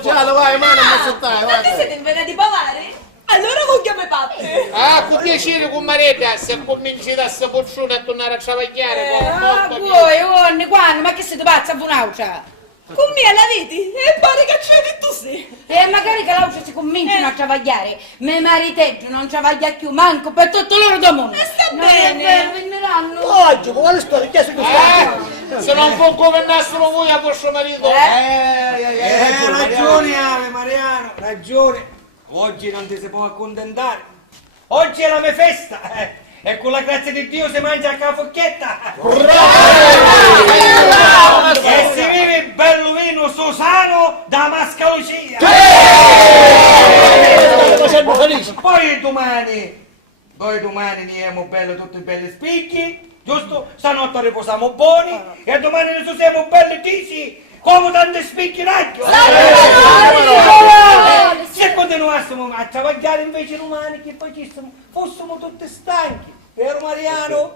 Giallo, vai, mano, non aspettare, Ma te siete in vena di bavare? Allora con che mi fate? Ah, con piacere, con Maretta, se cominci da sta boccione a tornare a travagliare, Voi, quando? Ma che siete pazzi a Vunaucia? Con me la vedi? E pare che c'è tu sì. E magari che l'aucia si cominciano a travagliare, me mariteggio non travaglia più, manco per tutto loro da mondo. E sta Non bene. è vero, venneranno. Oggi, quale storia? Che sei se non può governassero voi a vostro marito. Ragione, Ave Mariano, ragione. Oggi non ti si può accontentare. Oggi è la mia festa. E con la grazia di Dio si mangia a cafocchietta. E si vive bello vino sosano da Mascalucia. Poi domani andiamo bello tutti belli spicchi, giusto? Stanotte riposiamo buoni e domani ne siamo belli tisi come tante spicchi raggio. Se continuassimo a travagliare invece domani che fossimo tutti stanchi. Vero Mariano?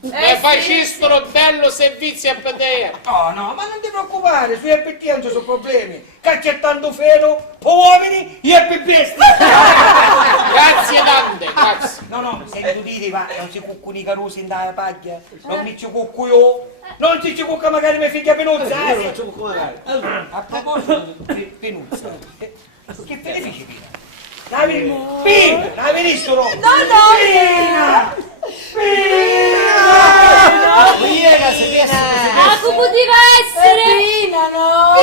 E facistero bello servizio a vedere. Oh no, ma non ti preoccupare, sui EPT non ci sono problemi. Che c'è tanto feno, uomini, gli EPP. Grazie tante, grazie. No, senti dire, va, non si cucca i carusi in dalla paglia, non mi ci cucco io, non si ci cucca magari mia figlia Penuzza. A proposito di Penuzza, che benefici Pina? Pina, la venissero? No! Ah, come poteva essere? Pina, no!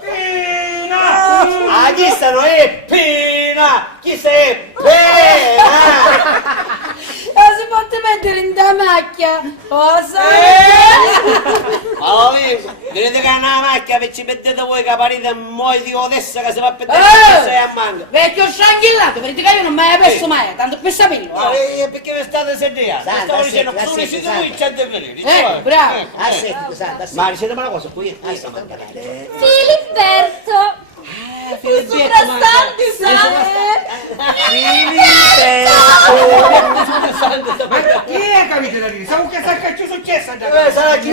Pina! Ah, chi sta non è Pina! Chi sei? Pina! La si può mettere in da macchia? Cosa? Allora, vedete che è una macchia che ci mettete voi che parite moi di adesso che si va a pedire sei a manca. Vecchio scianghillato, vedete che io non mai aperto mai, tanto per saperlo. Perché mi state sedendo? Stavo dicendo che sono siete voi il 100 gradi. Bravo. Ma dicetemi una cosa, qui Filiberto. Soprastanti, Chi è capito da lì? Siamo che sa che ci è successo? sarà chi?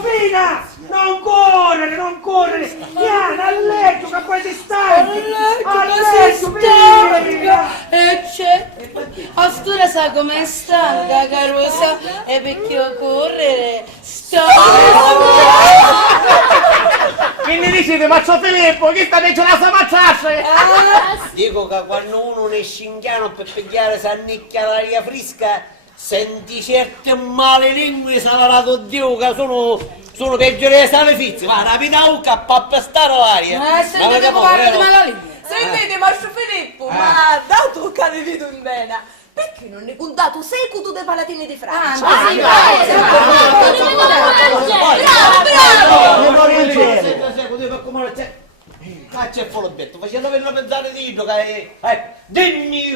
Pina! Non correre! Piano, a letto che poi ti stanchi! A letto, Pina! E c'è, a stura sa com'è stanca, carusa, e perché io correre, Che ne dicete, ma c'ho Filippo, chi sta dentro la sua macciasce? Dico che quando uno ne scinghiano per pigliare s'annicchia l'aria fresca, senti certe male lingue salarato Dio che sono peggiori dei salefizzi, ma rapida un cappa a pestare l'aria. sentite come parla di malalì. Sentite, Marcio Filippo, ma dato che avete in vena, perché non ne contato secuto dei palatini di Francia? Caccia e folobetto, facendo per pensare di Dio che dimmi